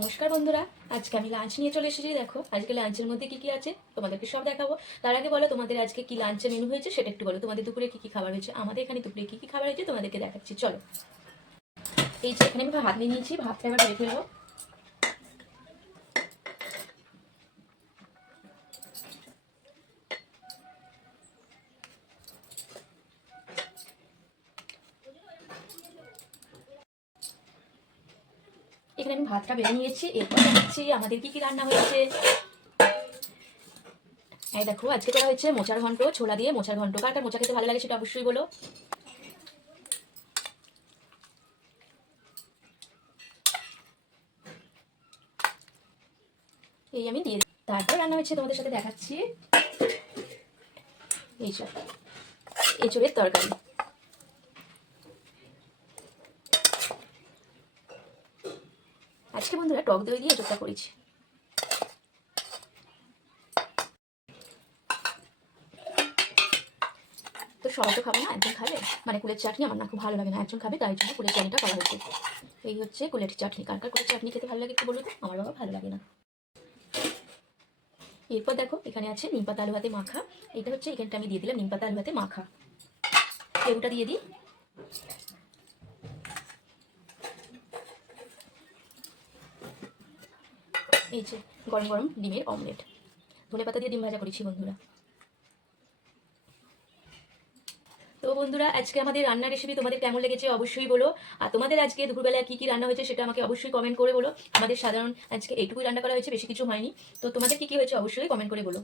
নমস্কার বন্ধুরা, আজকে আমি লাঞ্চ নিয়ে চলে এসেছি। দেখো আজকে লাঞ্চের মধ্যে কি কি আছে তোমাদেরকে সব দেখাবো। তার আগে বলো তোমাদের আজকে কি লাঞ্চে মেনু হয়েছে সেটা একটু বলো। তোমাদের দুপুরে কি কি খাবার হয়েছে, আমাদের এখানে দুপুরে কি কি খাবার হয়েছে তোমাদেরকে দেখাচ্ছি। চলো, এই যে এখানে আমি ভাত নিয়ে নিয়েছি, ভাতটা এবার বেড়ে ফেলবো। এখানে আমি ভাতটা বেড়ে নিয়েছি, এরপর দেখাচ্ছি আমাদের কি কি রান্না হয়েছে। এই দেখো আজকে করা হয়েছে মোচার ঘন্ট, ছোলা দিয়ে মোচার ঘন্ট। কার কার মোচা খেতে ভালো লাগে সেটা অবশ্যই বলো। এই আমি দিয়ে তারপর রান্না হয়েছে তোমাদের সাথে দেখাচ্ছি এইসব এঁচড়ের তরকারি। আজকে বন্ধুরা টক দই দিয়ে এঁচড়টা করেছি। তো সবাই তো খাবে না, একজন খাবে, মানে কুলের চাটনি আমার না খুব ভালো লাগে না, একজন খাবে তাই জন্য কুলের চাটনিটা করা হয়েছে। এই হচ্ছে কুলের চাটনি। কার কার কুলের চাটনি খেতে ভালো লাগে একটু বলুন তো, আমার বাবা ভালো লাগে না। এরপর দেখো এখানে আছে নিম পাতা আলু ভাতে মাখা। এটা হচ্ছে এখানটা আমি দিয়ে দিলাম নিম পাতা আলু ভাতে মাখা। লেবুটা দিয়ে দিই। এই যে গরম গরম ডিমের অমলেট, ধনে পাতা দিয়ে ডিম ভাজা করেছি বন্ধুরা। তো বন্ধুরা আজকে আমাদের রান্নার রেসিপি তোমাদের কেমন লেগেছে অবশ্যই বলো। আর তোমাদের আজকে দুপুরবেলা কি কি রান্না হয়েছে সেটা আমাকে অবশ্যই কমেন্ট করে বলো। আমাদের সাধারণ আজকে এইটুকুই রান্না করা হয়েছে, বেশি কিছু হয়নি। তো তোমাদের কি কি হয়েছে অবশ্যই কমেন্ট করে বলো।